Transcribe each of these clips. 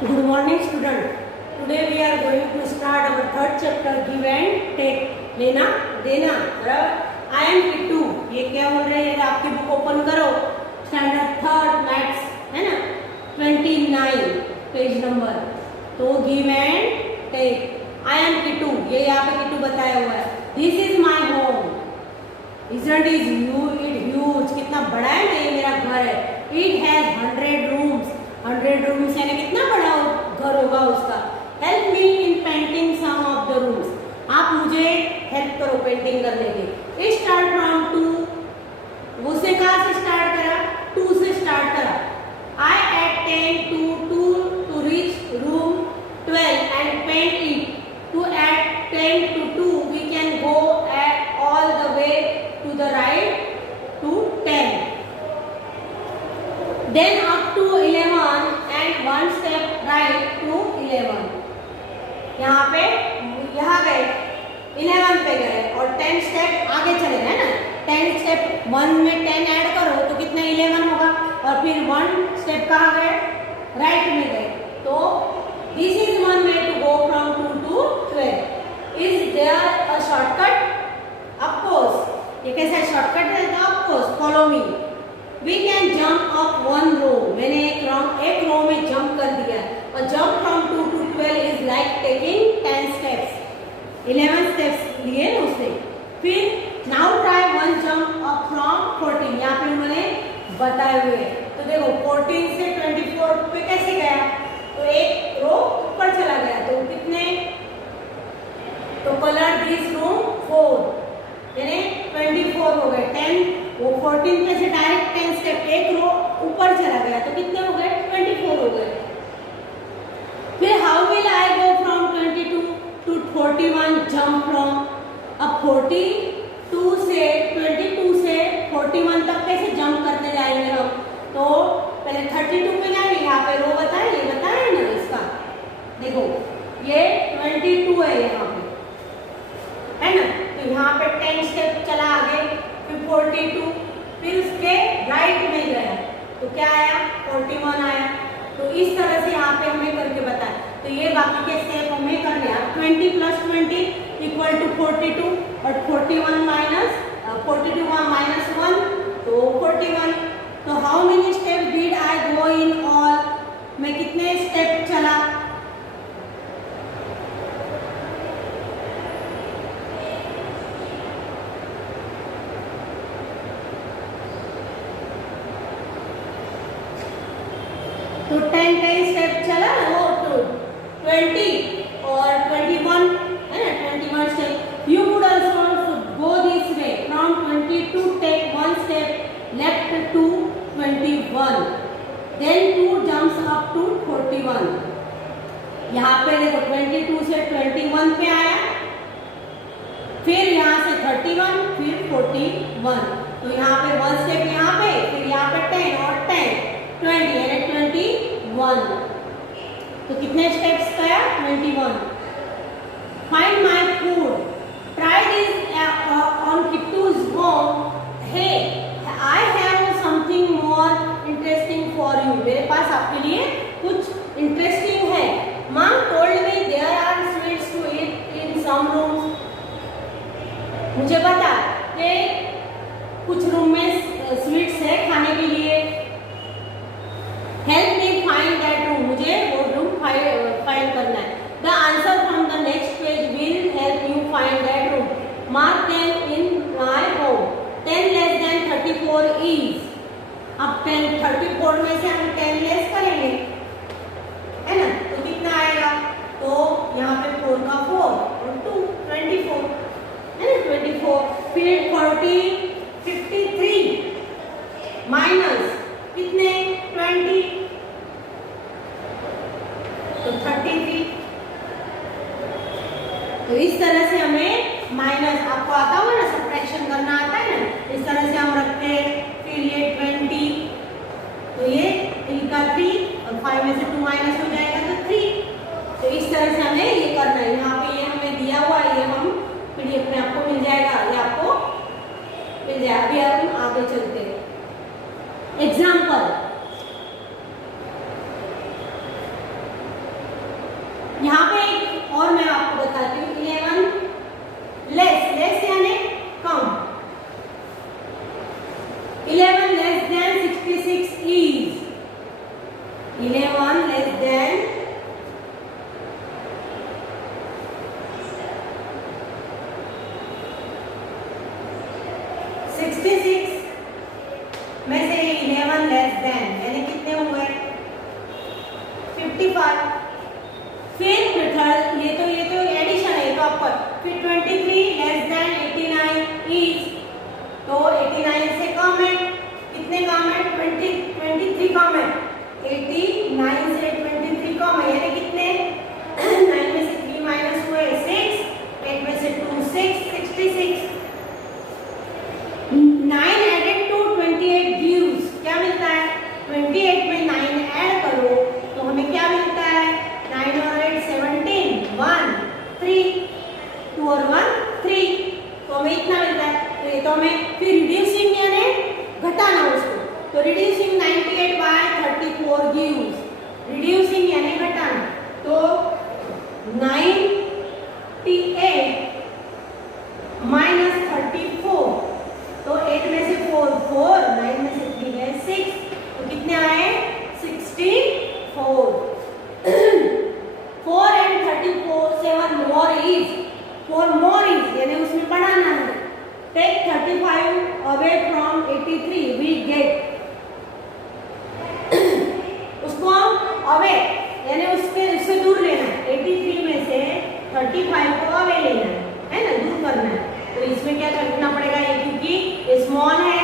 Good morning, student. Today we are going to start our third chapter, give and take. लेना देना, बराबर। I am Kittu. ये क्या बोल रहे हैं? आपकी बुक ओपन करो। स्टैंडर्ड थर्ड मैथ्स है ना, 29 पेज नंबर। तो give and take. I am Kittu. ये यहाँ पे Kittu बताया हुआ है। This is my home. Isn't it huge? कितना बड़ा है ना ये मेरा घर है। It has 100 rooms. 100 रूम्स यानी कितना बड़ा घर होगा उसका। Help me in painting some of the rooms. आप मुझे हेल्प करो पेंटिंग करने की। Start from 2। उसने कहाँ से स्टार्ट करा? 2 से स्टार्ट करा। आई eight 10 to reach room 12 and paint it. To add 10 to 2 we can go at all the way to the right to 10. Then up to 11 and one step right to 11. यहाँ पे यहाँ गए 11 पे गए और 10 स्टेप आगे चले गए ना। 10 स्टेप 1 में 10 ऐड करो तो कितना 11 होगा और फिर 1 स्टेप कहाँ गए? राइट में गए। तो this is one way to go from 2 to 12. Is there a shortcut? Of course. ये कैसा शॉर्टकट है? Of course, follow me. We can jump up one row. मैंने एक रो में जंप कर दिया और jump from 2 to 12 is like taking 10 steps. 11 steps लिए ना उसने। फिर now try one jump up from 14. यहाँ पे उन्होंने बताए हुए। तो देखो 14 से 24 पे कैसे गया? तो एक रो ऊपर चला गया। तो कितने? तो color this room 4 यानी 24 हो गए। 10 वो 14 पे से डायरेक्ट 10 स्टेप एक रो ऊपर चला गया तो कितने हो गए? 24 हो गए। फिर how will I go from 22 to 41 jump from? अब 42 से 41 तक कैसे जंप करते जाएंगे हम? तो पहले 32 पे जाएंगे। यहाँ पे रो बताए, ये बताए ना इसका। देखो ये 22 है यहाँ पे, है ना। तो यहाँ पे 10 स्टेप चला आगे, फिर 42, फिर उसके राइट में गया तो क्या आया? 41 आया। तो इस तरह से यहाँ पे हमें करके बताया। तो ये बाकी के स्टेप हमें करने हैं। 20 + 20 = 42 और 41 - 42 -1 तो 41। तो how many step did I go in all? मैं कितने स्टेप चला? तो 10 स्टेप चला वो तो 20 और 21 है ना। 21 step. You would also go this way from 22 take 1 step left to 21 then 2 jumps up to 41। यहाँ पे देखो 22 से 21 पे आया, फिर यहाँ से 31, फिर 41। तो यहाँ पे 1 स्टेप यहाँ पे, फिर यहाँ पे 10 और 10 20 यानी 21। तो कितने स्टेप्स गया? 21। Find my food. Try this on Kittu's home. Hey I have something more interesting for you. मेरे पास आपके लिए कुछ इंटरेस्टिंग है। Mom told me there are sweets to eat in some rooms. मुझे पता कि कुछ रूम में स्वीट्स है खाने के लिए। Help me find that room. मुझे वो रूम फाइंड करना है। The answer from the next page will help you find that room. Mark them in my home. 10 less than 34 is. अब 34 में से हम 10 लेस करेंगे, है ना। तो कितना आएगा? तो यहाँ पे 4 का 4 और 2 24 है ना। 24 फिर 40 53 माइनस कितने? 20 तो 33। तो इस तरह से हमें माइनस, आपको आता होगा ना, सब्ट्रैक्शन करना आता है ना, इस तरह से हम रखते हैं। फिर ये 20 तो ये 3 का 3 और 5 में से 2 माइनस हो जाएगा तो 3। तो इस तरह से हमें ये करना है। यहाँ पे ये हमें दिया हुआ है, ये हम PDF में आपको मिल जाएगा, ये आपको मिल जाएगा। अभी हम आगे चलते हैं। एग्जाम्पल बताती हूँ। 11 लेस यानी कम। 11 less than 66 is 11 less than 66 में से 11 लेस देन यानी कितने हुए 55। फिर थर्ड ये तो एडिशन है तो आपको। फिर 23 लेस देन 89 इज, तो 89 से कम है, कितने कम है 23 कम है, 89 से 23 कम है यानी कितने 9 में से 3 माइनस हुए 6, 8 में से 2 6, 66। 9 एडेड टू 28 gives क्या मिलता है 28 में 9 ऐड करो तो हमें क्या मिलता है 9 और 8 17 1 3 2 और 1 3 तो हमें इतना मिलता है। तो ये तो हमें फिर रिड्यूसिंग यानी घटाना उसको, तो रिड्यूसिंग 98 बाय 34 gives, रिड्यूसिंग यानी घटाना, तो 98 माइनस 34 तो 8 में से 4 4, 9 में से 3 है 6, तो कितने आए 64। 4 and 34 7 more is 4 more is यानी उसमें बढ़ाना है। Take 35 away from 83 we get उसको अवे यानी उससे दूर लेना है। 83 में से 35 को अवे लेना है ना, दूर करना है। तो इसमें क्या करना पड़ेगा ये क्योंकि ये स्मॉल है,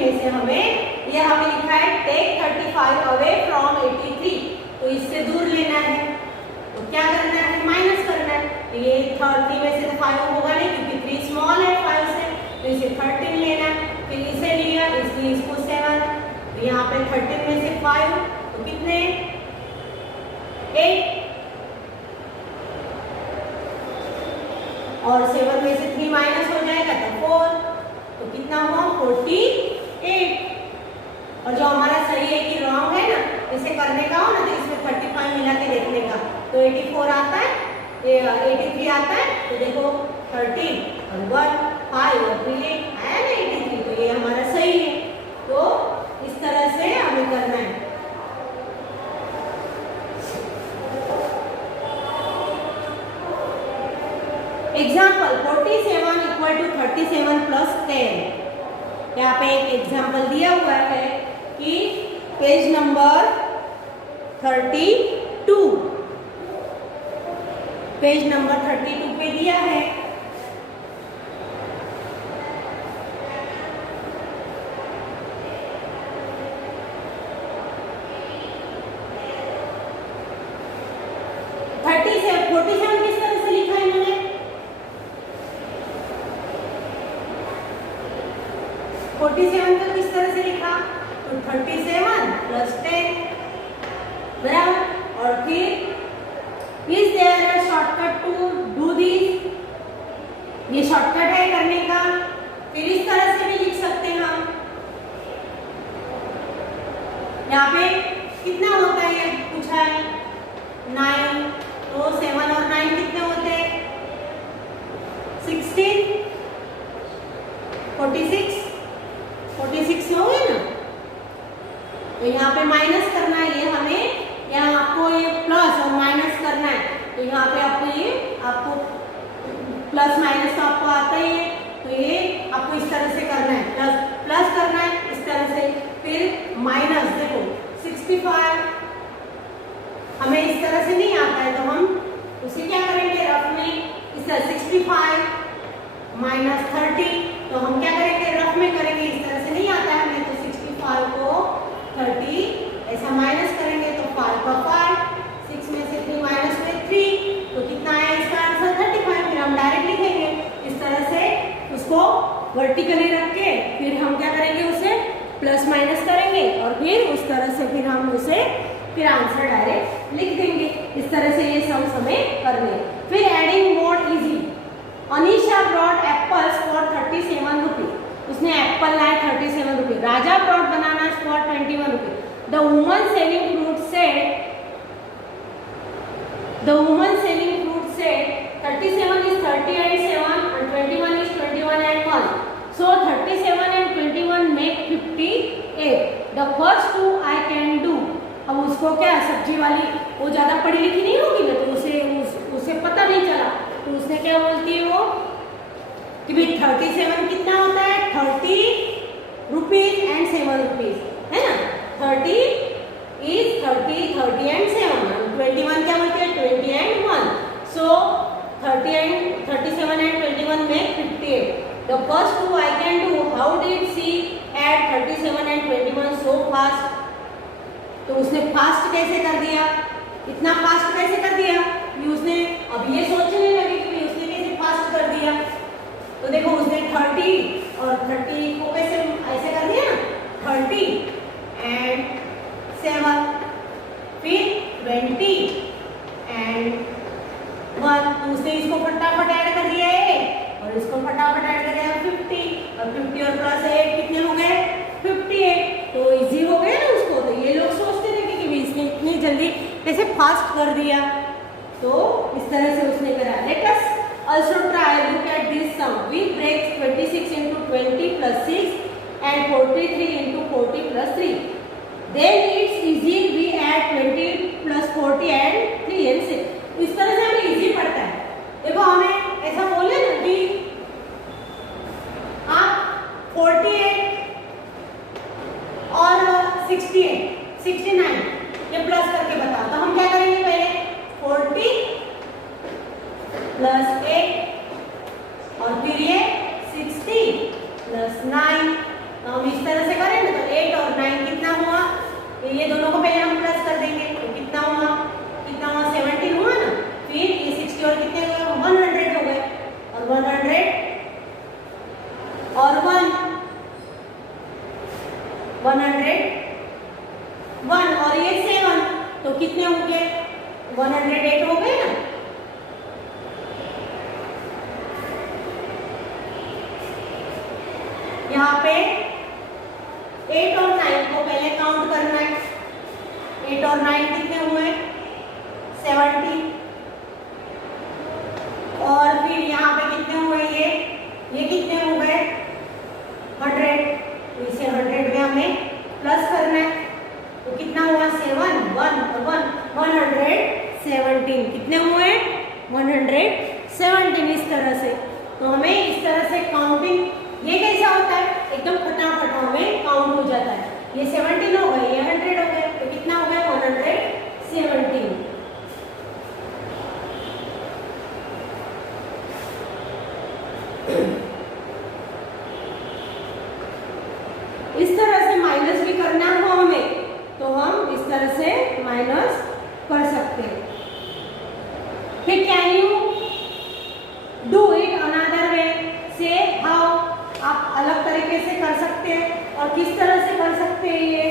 में से हमें ये हमें लिखा है टेक 35 अवे फ्रॉम 83, तो इससे दूर लेना है तो क्या करना है माइनस करना है। तो ये 30 में से तो 5 होगा नहीं क्योंकि 3 स्मॉल है 5 से, तो इसे 13 लेना है। फिर इसे लिया इसलिए इसको 7, तो यहाँ पे 13 में से 5 तो कितने 8 और 7 में से 3 माइनस हो जाएगा तो 4, तो कितना हुआ 48। और जो हमारा सही है कि रॉन्ग है ना, इसे करने का हो ना तो इसमें 35 मिला के देखने का, तो 84 आता है, 83 आता है, तो देखो 13 और 1 5 और 3 8 है ना 83, तो ये हमारा सही है। तो इस तरह से हमें करना है। Example 47 equal to 37 plus 10। यहाँ पे एक एग्जाम्पल दिया हुआ है कि पेज नंबर 32, पेज नंबर 32 पे दिया है। किस तरह से लिखा तो 37 प्लस 10 बराबर। और फिर is there a shortcut to do this, ये शॉर्टकट है करने का। फिर इस तरह से भी लिख सकते हैं हम। यहाँ पे कितना होता है ये पूछा है 9, तो 7 और 9 कितने होते हैं 16 46 हो गए ना। तो यहाँ पे माइनस करना है, ये हमें यहाँ आपको ये प्लस और माइनस करना है, तो यहाँ पे आपको प्लस माइनस तो आपको आता ही है, तो ये आपको इस तरह से करना है, प्लस करना है इस तरह से। फिर माइनस देखो 65 हमें इस तरह से नहीं आता है, तो हम उसे क्या करेंगे रफ में इस तरह 65 माइनस 30, तो हम क्या करेंगे रफ में करेंगे, इस तरह से नहीं आता है हमें, तो 65 को 30 ऐसा माइनस करेंगे तो 5 का 5, 6 में से 3 माइनस में 3, तो कितना है इसका आंसर 35। फिर हम डायरेक्ट लिखेंगे इस तरह से, उसको वर्टिकली रख के फिर हम क्या करेंगे उसे प्लस माइनस करेंगे और फिर उस तरह से फिर हम उसे फिर आंसर डायरेक्ट लिख देंगे। इस तरह से ये सम हमें करने। फिर adding mode easy. Anisha brought apples for 37 उसने एप्पल लाए 37 रुपये. राजा ब्रॉट बनाना फॉर 21 रुपये. The woman selling fruit said 37 is 30 and 7 and 21 is 21 and 1. So 37 and 21 make 58. The first two I can do. अब उसको क्या सब्जी वाली वो ज़्यादा पढ़ी लिखी नहीं होगी ना, तो उसे पता नहीं चला, तो उसने क्या बोलती है वो कि भाई 37 कितना होता है, 30 रुपीज एंड 7 रुपीज, है ना. 30 is 30 and 7 and 21 क्या बोलती है, 20 and 1. So 30 and 37 and 21 make 58. The first two I can do. How did she add 37 and 21 so fast? तो उसने फास्ट कैसे कर दिया, इतना फास्ट कैसे कर दिया कि उसने अब ये सोचने लगे कि उसने कैसे फास्ट कर दिया. तो देखो उसने 30 और 30 को कैसे ऐसे कर दिया ना, 30 and 7, फिर 20 and 1. तो उसने इसको फटाफट ऐड कर दिया है और इसको फटाफट ऐड कर दिया 50 और 50 और प्लस 8 कितने हो गए, 58. तो इजी हो गया ना उसको. तो ये लोग सोचते थे कि इसने इतनी जल्दी कैसे फास्ट कर दिया. तो इस तरह से उसने करा. Let us also try look at this sum. We break 26 into 20 plus 6 and 43 into 40 plus 3. Then it's easy we add 20 plus 40 and 3 and 6. इस तरह से हमें इजी पड़ता है. देखो हमें ऐसा बोले ना कि आप 48 और 69 ये प्लस करके बताओ. तो हम क्या करेंगे, पहले 40 प्लस 8 और फिर ये 60 प्लस 9. तो हम इस तरह से करें ना, तो 8 और 9 कितना हुआ, ये दोनों को पहले हम प्लस कर देंगे. तो कितना हुआ 17 हुआ ना. फिर ये 60 और कितने हुए, 100 हो गए. और 100 और 1 और ये 7, तो कितने हो गए, 108 हो गए ना. यहाँ पे 8 और 9 को पहले काउंट करना है. 8 और 9 कितने हुए, 70. और फिर यहाँ पे कितने हुए, ये कितने हो गए, 100. तो इसे 100 में हमें प्लस करना है. तो कितना हुआ, 7 1 और 117. कितने हुए, 117. इस तरह से. तो हमें इस तरह से काउंटिंग, ये कैसा होता है, एकदम फटाफट हमें काउंट हो जाता है. ये 17 हो गए, ये 100 हो गए, तो कितना हो गया, 117. इस तरह से माइनस भी करना हो हमें, तो हम इस तरह से माइनस कर सकते हैं. फिर can you do it another way, से हाउ, आप अलग तरीके से कर सकते हैं. और किस तरह से कर सकते हैं ये,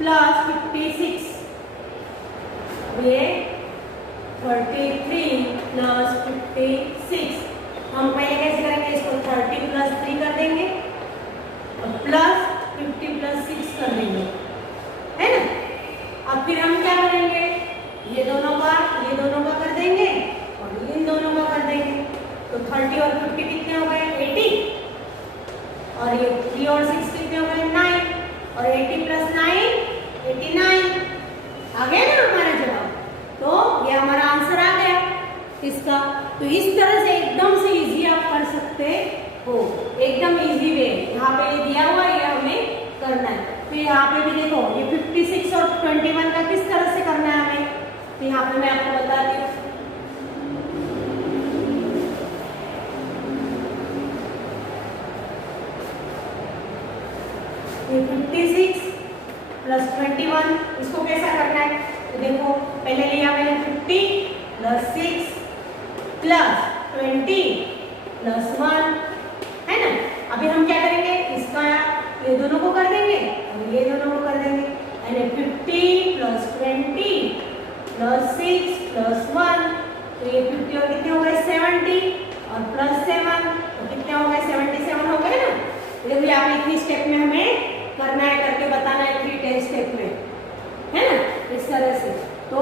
प्लस 56. ये 33 प्लस 56. हम पहले कैसे करेंगे, इसको 30 प्लस 3 कर देंगे और प्लस 50 प्लस 6 कर देंगे, है ना. अब फिर हम क्या करेंगे, ये दोनों का कर देंगे और इन दोनों का कर देंगे. तो 30 और 50 कितने हो गए, 80. और ये 3 और 6 कितने हो गए, 9. और 80 प्लस 9 89. आ गया ना हमारा जवाब. तो ये हमारा आंसर आ गया इसका. तो इस तरह से एकदम से इजी आप कर सकते हो, एकदम इजी वे. यहाँ पे ये दिया हुआ है, ये हमें करना है. फिर यहाँ पे भी देखो, ये 56 और 21 का किस तरह से करना है हमें. तो यहाँ पे मैं आपको बताती हूँ. ये 56 प्लस 21। इसको कैसा करना है तो देखो, पहले लिया मैंने 50 प्लस 6 प्लस 20 प्लस 1, है ना। अभी हम क्या करेंगे, इसका ये दोनों को कर देंगे और ये दोनों को कर देंगे, यानी 50 प्लस 20 प्लस 6 प्लस 1, तो ये 50 और कितने हो गए 70 और प्लस 7 तो कितने हो गए 77 हो गए ना। ये भी आप इतनी स्टेप में हमें करना है, करके बताना है 3-10 स्टेप में, है ना, इस तरह से। तो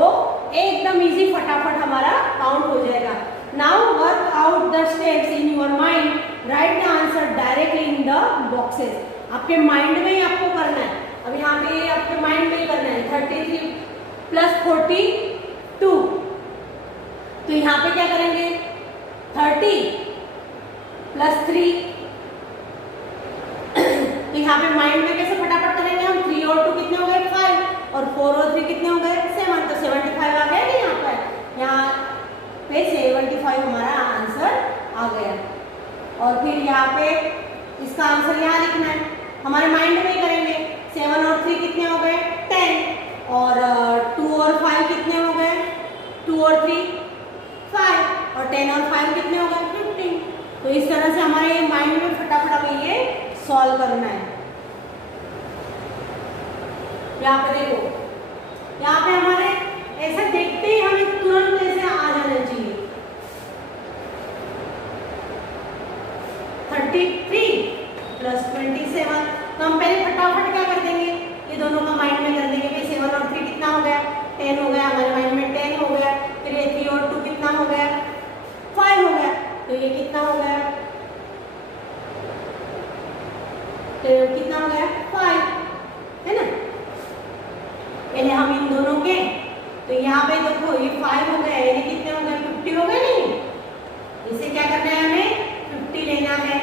एकदम इजी, फटाफट हमारा काउंट हो जाएगा। Now work out the steps in your mind, right the answer directly in the boxes. आपके माइंड में ही आपको करना है। अब यहाँ पे आपके माइंड में ही करना है। 33 प्लस 42, तो यहाँ पे क्या करेंगे 30 प्लस 3, तो यहाँ पे माइंड में कैसे फटाफट करेंगे हम, 3 और 2 कितने हो गए 5 और 4 और 3 कितने हो गए 7, तो 75 आ गया ना। यहाँ पर यहाँ पे 75 हमारा आंसर आ गया। और फिर यहाँ पे इसका आंसर यहाँ लिखना है, हमारे माइंड में करेंगे। 7 और 3 कितने हो गए 10 और 2 और 5 कितने हो गए 2 और 3 5 और 10 और 5 कितने हो गए 15। तो इस तरह से हमारे माइंड में फटाफट हमें ये सॉल्व करना है। यहाँ पे देखो, यहाँ पे हमारे ऐसा देखते ही हमें तुरंत ऐसे आ जाना चाहिए। 33 प्लस 27, तो हम पहले फटाफट क्या कर देंगे, ये दोनों का माइंड में कर देंगे। फिर 7 और 3 कितना हो गया 10 हो गया, हमारे माइंड में 10 हो गया। फिर ये 3 और 2 कितना हो गया 5 हो गया, तो ये कितना हो गया, तो कितना हो गया 5, है ना। पहले हम इन दोनों के, तो यहाँ पे देखो ये 5 हो गया, ये कितने हो गए 50 हो गए नहीं। इसे क्या करना है हमें 50 लेना है,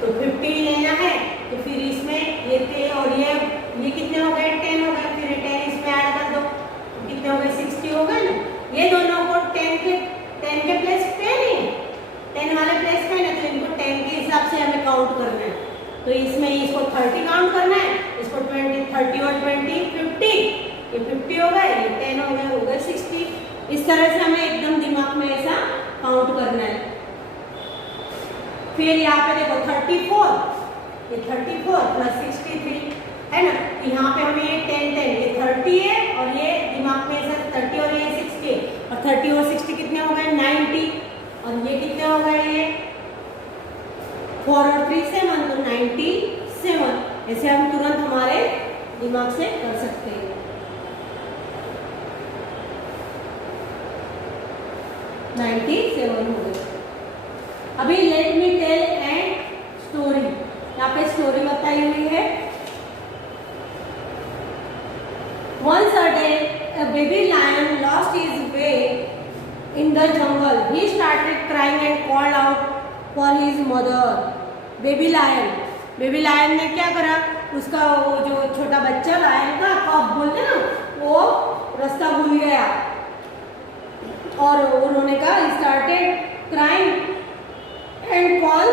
तो 50 लेना है। तो फिर इसमें ये थे और ये कितने हो गए 10 हो गए, फिर 10 इसमें ऐड कर दो, तो कितने हो गए 60 हो गए ना। ये दोनों को 10 के प्लेस पे नहीं, 10 वाले प्लेस पे ना, तो इनको 10 के हिसाब से हमें काउंट करना है। तो इसमें इसको 30 काउंट करना है, इसको 20, 30 और 20 50, ये 50 हो गए, ये 10 हो गए 60। इस तरह से हमें एकदम दिमाग में ऐसा काउंट करना है। फिर यहाँ पे देखो 34, ये 34 प्लस 63, है ना। तो यहाँ पे हमें ये 10 ये 30 है और ये दिमाग में ऐसा 30 और ये 60, और 30 और 60 कितने हो गए 90, और ये कितने हो गए ये 4 और 3 7, तो 97। ऐसे हम तुरंत हमारे दिमाग से कर सकते हैं। हो गए। अभी let me tell and story, यहाँ पे स्टोरी बताई हुई है। Once a day, a baby lion lost his way in the jungle. He started crying and called out for his mother. Baby lion ने क्या करा, उसका वो जो छोटा बच्चा लायन का कब बोलते ना, वो रास्ता भूल गया और उन्होंने कहा started crying and call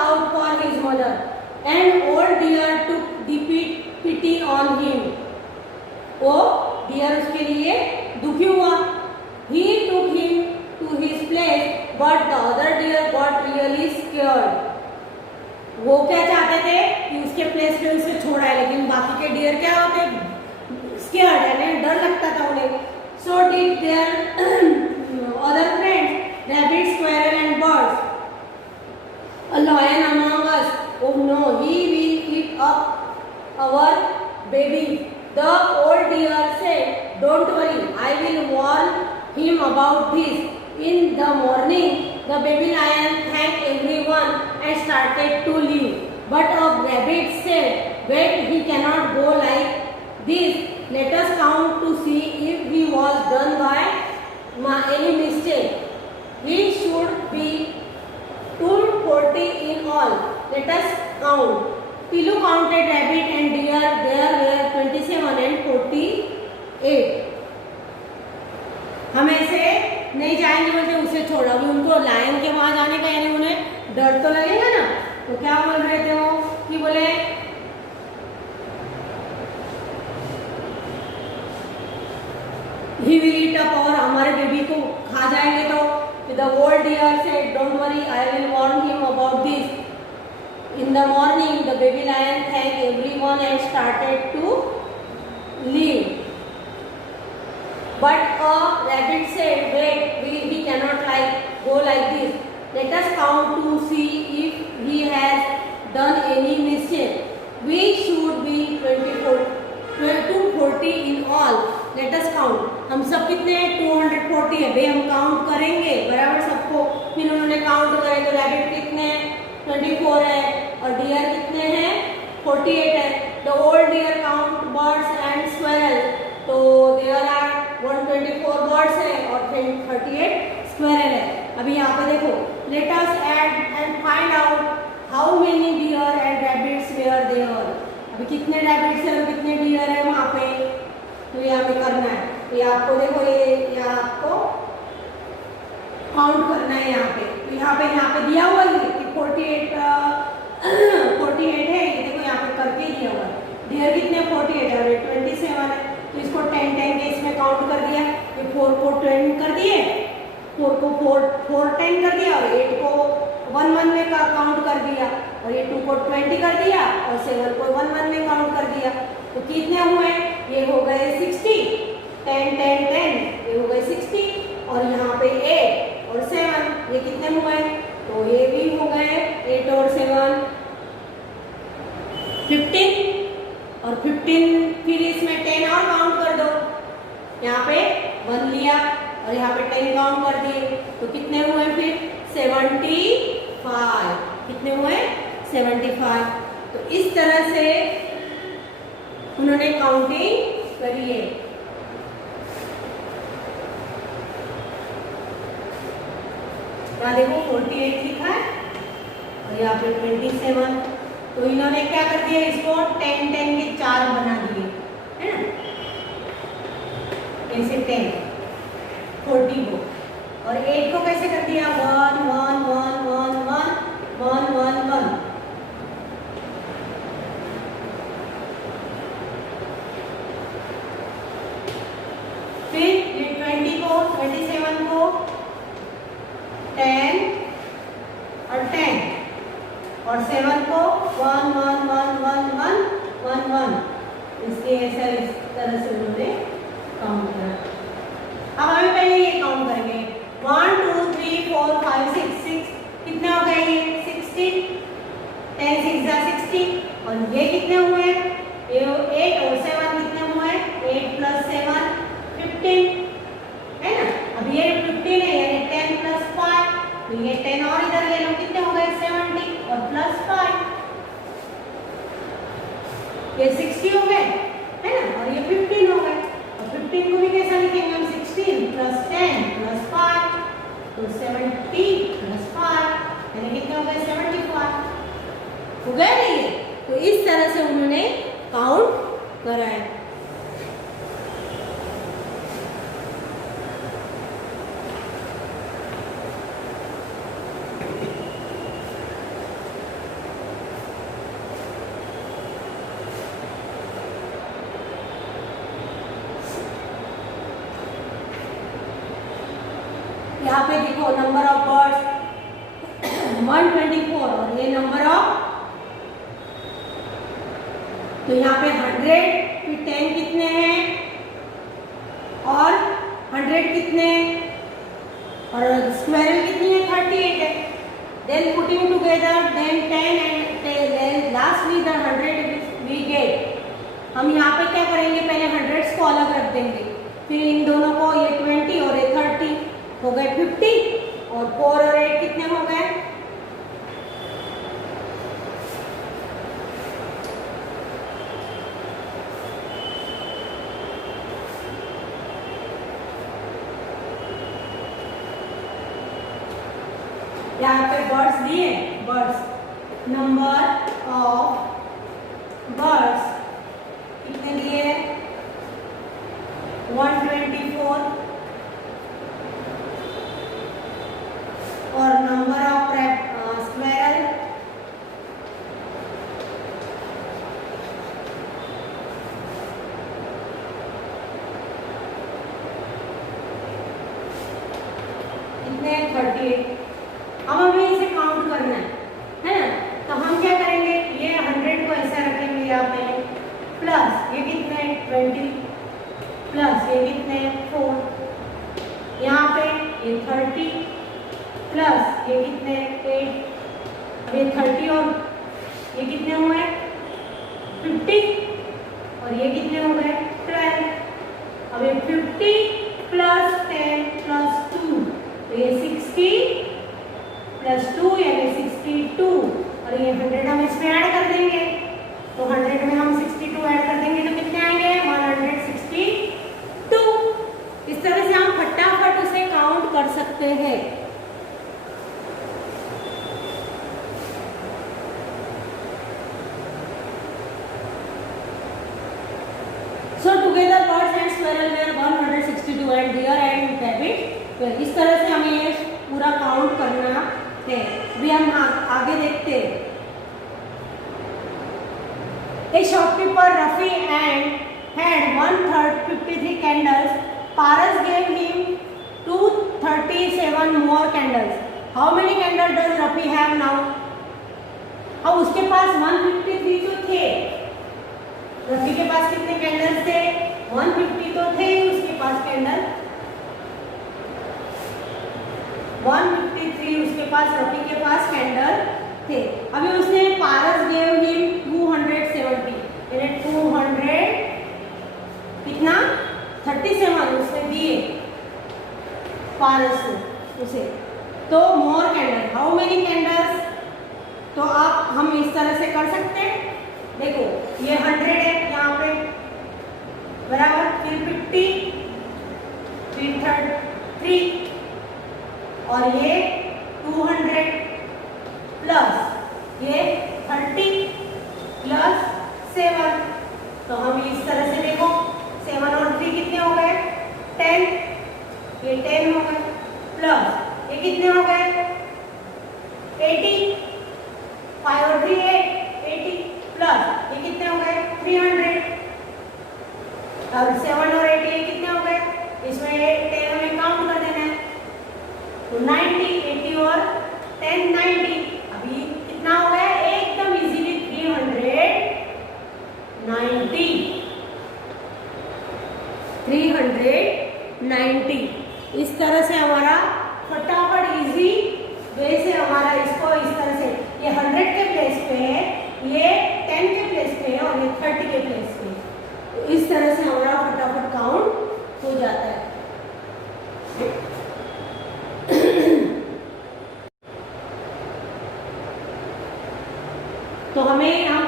out for his mother and old deer took pity on him. वो डियर उसके लिए दुखी हुआ। He took him to his place, but the other deer got really scared. वो क्या चाहते थे कि उसके प्लेस पे उसे छोड़ा है, लेकिन बाकी के डियर क्या होते scared, यानी डर लगता था उन्हें। So did their other friends, rabbits, squirrel and birds. A lion among us? Oh no, he will eat up our baby. The old deer said, don't worry, I will warn him about this. In the morning, the baby lion thanked everyone and started to leave. But a rabbit said, wait, he cannot go like this. Let us count to see if he was done by any mistake. He should be 240 in all. Let us count. Pilu counted rabbit and deer. There were 27 and 48. हम ऐसे नहीं जाएंगे बोलते, उसे छोड़ा। अभी उनको lion के वहां जाने का, यानी उन्हें डर तो लगेगा ना, तो क्या बोल रहे थे वो कि बोले ही विल ईट अप, और हमारे बेबी को खा जाएंगे। तो the old deer said don't worry, I will warn him about this. In the morning, the baby lion thanked everyone and started to leave. But a rabbit said, "Wait, we cannot go like this. Let us count to see if he has done any mischief. We should be 240 in all. Let us count." हम सब कितने हैं? 240 है भाई, हम count करेंगे बराबर सबको। फिर उन्होंने काउंट करे तो रैबिट कितने हैं? 24 है, और डियर कितने हैं? 48 है। The old deer count birds and squirrel, तो देयर आर 124 बर्ड्स है और 38 स्क्वेरल है। अभी यहाँ पे देखो, let us add and find out how many deer and rabbits were there. अभी कितने रैबिट्स है और कितने डियर है वहाँ पे, तो ये हमें करना है। तो ये आपको देखो, ये आपको काउंट करना है यहाँ पे। तो यहाँ पे दिया हुआ है कि 48 है, ये देखो यहाँ पे करके दिया हुआ है। डियर कितने? 48 है और 27 है, तो इसको 10 के इसमें काउंट कर दिया। ये 4 को 10 कर दिए, 4 को 4 10 कर दिया, और 8 को 1 में का काउंट कर दिया, और ये 2 को 20 कर दिया, और 7 को 1 में काउंट कर दिया। तो कितने हुए? ये हो गए 60, 10 10 10, ये हो गए 60, और यहाँ पे 8 और 7, ये कितने हुए? तो ये भी हो गए 8 और 7 15, और 15 फिर इसमें 10 और काउंट कर दो। यहाँ पे 1 लिया और यहाँ पे 10 काउंट कर दिए, तो कितने हुए फिर? 75। कितने हुए? 75। तो इस तरह से उन्होंने काउंटिंग करी है। यहाँ देखो 48 लिखा है और यहाँ पे 27, तो इन्होंने क्या कर दिया? इसको 10 10 के 4 बना दिए, है ना? ऐसे 10 40 को, और 8 को कैसे कर दिया? 1 1 1 1 1 1 1 1। फिर ये 20 को 27 को 10 और 10, और 7 को 1 1 1 1 1 1 1। इसलिए ऐसा इस तरह से उन्होंने काउंट करा। अब हमें पहले ये काउंट करेंगे, 1 2 3 4 5 6 6, कितने हो गए? ये 60, 10 6 जा 60, और ये कितने हुए? ये 8 और 7 कितने हुए? 8 + 7 15, है ना? अब ये 15 है, यानी 10 + 5, तो ये 10 और इधर ले लो, कितने हो गए? 70 और +5, ये 60 हो गए, है ना? और ये 15 हो गए, और 15 को भी कैसा लिखेंगे हम? 16 + 10 + 5, तो 70 + 5, यानी कितने हो गए? 75 हो गए ना ये। तो इस तरह से उन्होंने काउंट करा है। यहाँ पे देखो नंबर ऑफ बर्ड्स 124, और ये नंबर ऑफ, तो यहाँ पे 100, फिर 10 कितने हैं, और 100 कितने, और स्क्वायरल कितनी है? 38 है। Then putting together, then 10 and lastly the 100 we get. हम यहाँ पे क्या करेंगे? पहले 100s को अलग रख देंगे, फिर इन दोनों को, ये 20 और ये 30 हो गए 50, और 4 और 8 कितने हो गए? यहाँ पे बर्ड्स दिए, बर्ड्स, नंबर ऑफ बर्ड्स कितने दिए? 124, और नंबर ऑफ स्क्वायरल कितने 38। अब हमें इसे काउंट करना है ना। तो हम क्या करेंगे, ये 100 को ऐसा रखेंगे यहाँ पे, प्लस ये कितने 20, प्लस ये कितने 4, यहाँ पे ये 30, प्लस ये कितने 8, अब ये 30 और ये कितने हुए 50, और ये कितने हो गए 12। अब ये 50 प्लस 10 प्लस 2, तो ये 60 प्लस 2 यानी 62, और ये 100 हम इसमें ऐड कर देंगे। तो 100 में हम 62 ऐड कर देंगे तो कितने आएंगे 162। इस तरह से हम फटाफट उसे काउंट कर सकते हैं। So together birds and squirrel were 162 and deer and rabbit 12। इस तरह से हमें ये पूरा काउंट करना है। अभी हम आगे देखते हैं। A shopkeeper Rafi and had 153 candles. Paras gave him 237 more candles. How many candles does Rafi have now? अब उसके पास 153 जो थे, रफी के पास कितने कैंडल्स थे 150 तो थे उसके पास कैंडल, 153 उसके पास रफी के पास कैंडल थे। अभी उसने पारस गेव हिम 270 यानी 200 कितना 37 उसने दिए पारस उसे। तो मोर कैंडल, हाउ मेनी कैंडल्स, तो आप हम इस तरह से कर सकते हैं। देखो ये 100 है यहाँ पे बराबर, फिर 50, फिर 3 और ये 200 प्लस ये 30 प्लस 7। तो हम इस तरह से देखो 7 और 3 कितने हो गए 10, ये 10 हो गए, प्लस ये कितने हो गए 80, 5 और 3 80, प्लस ये कितने हो गए 300, अब 7 और 80 ये कितने हो गए, इसमें 10 हमें काउंट कर देना है तो 90, 80 और 10 90। अभी कितना हो गया एकदम इजीली 390। इस तरह से हमारा फटाफट इजी वे से हमारा इसको इस तरह से ये 100 के प्लेस पे है, ये 10 के प्लेस पे है और ये 30 के प्लेस पे है। तो इस तरह से हमारा फटाफट काउंट हो जाता है। तो हम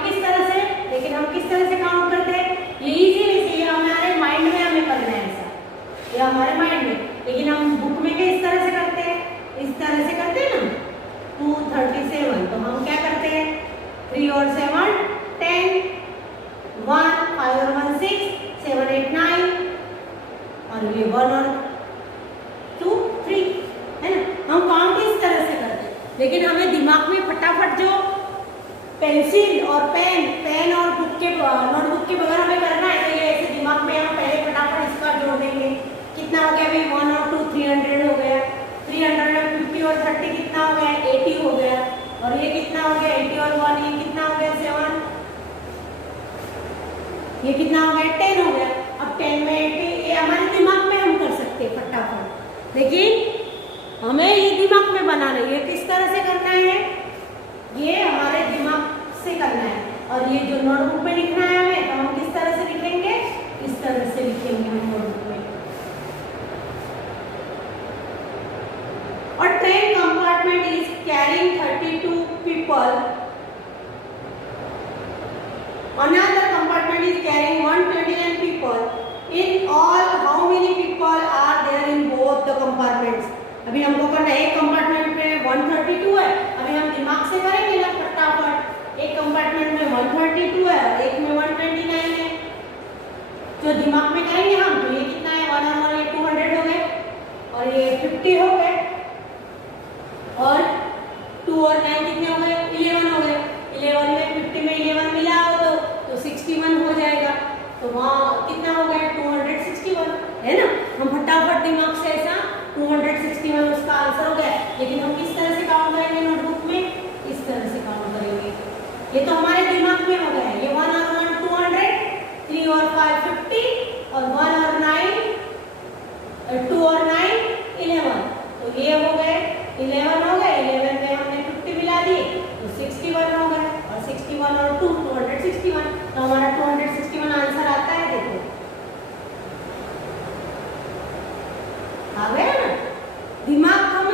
किस तरह से, लेकिन हम किस तरह से काउंट करते हैं, ये इजी वे से, ये हमारे माइंड में हमें करना है ऐसा, ये हमारे माइंड में, लेकिन हम बुक में किस तरह से करते हैं, इस तरह से करते हैं ना 237। तो हम क्या करते हैं 3 और 7 10, 1 5 और 1 6, 7 8 9 और ये 1 और 2 3 है ना। हम काउंट इस तरह से करते हैं, लेकिन हमें दिमाग में फटाफट जो पेंसिल और पेन और बुक के नोटबुक के बगैर हमें करना है, तो ये ऐसे दिमाग में हम पहले फटाफट इसका जोड़ देंगे। कितना हो गया भाई 1 और 2 300 हो गया, 300 में 50 और 30 कितना हो गया 80 हो गया, और ये कितना हो गया 80 और 1 ये कितना हो गया 7, ये कितना हो गया 10 हो गया। अब 10 में 80 ये हमारे दिमाग में हम कर सकते हैं फटाफट, लेकिन हमें ये दिमाग में बनाना है। ये किस तरह से करना है, ये हमारे दिमाग से करना है, और ये जो नोटबुक में लिखना है हमें, तो हम किस तरह से लिखेंगे, इस तरह से लिखेंगे हम नोटबुक में। और train compartment is carrying 32 people, another compartment is carrying 129 people. In all, how many people are there in both the compartments? अभी हमको करना है, एक कंपार्टमेंट में 132 है, अभी हम दिमाग से करेंगे ना फटाफट। एक कंपार्टमेंट में 132 है और एक में 129 है, जो दिमाग में करेंगे हम, तो ये कितना है 1 और ये 200 हो गए, और ये 50 हो गए, और 2 और 9 कितने हो गए 11 हो गए। 11 में 50 में 11 मिला हो तो 61 हो जाएगा, तो वहाँ कितना हो गया 261 है ना। हम फटाफट दिमाग से ऐसा 261 उसका आंसर हो गया। लेकिन हम किस तरह से काउंट करेंगे नोटबुक में? इस तरह से काउंट करेंगे। ये तो हमारे दिमाग में हो गया। ये 1 और 1 200, 3 और 5 50 और 1 और 9 2 और 9 11। तो ये हो गए 11 हो गए। 11 में हमने 50 मिला दिए तो 61 हो गए, और 61 और 2 261। तो हमारा 261 आंसर आता है। देखो आ गया ना। दिमाग हम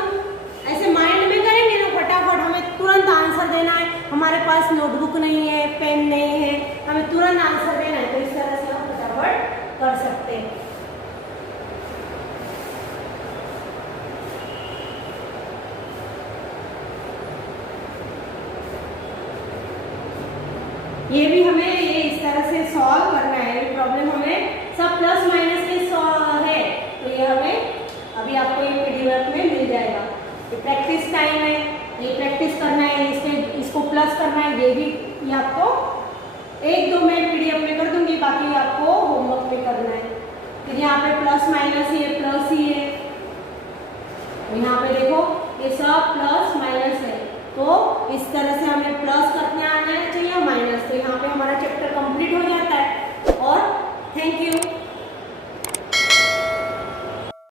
ऐसे माइंड में करेंगे ना फटाफट, हमें तुरंत आंसर देना है, हमारे पास नोटबुक नहीं है, पेन नहीं है, हमें तुरंत आंसर देना है, तो इस तरह से हम फटाफट कर सकते हैं। ये भी हमें ये इस तरह से सॉल्व करना है। ये प्रॉब्लम हमें सब प्लस माइनस के है, तो ये हमें अभी आपको ये पीडीएफ में मिल जाएगा। ये प्रैक्टिस टाइम है, ये प्रैक्टिस करना है, इसको प्लस करना है। ये भी ये आपको 1-2 मैं पीडीएफ में कर दूंगी, बाकी आपको होमवर्क में करना है। फिर यहाँ पे प्लस माइनस ही है, प्लस ही है। यहाँ पे देखो ये सब प्लस माइनस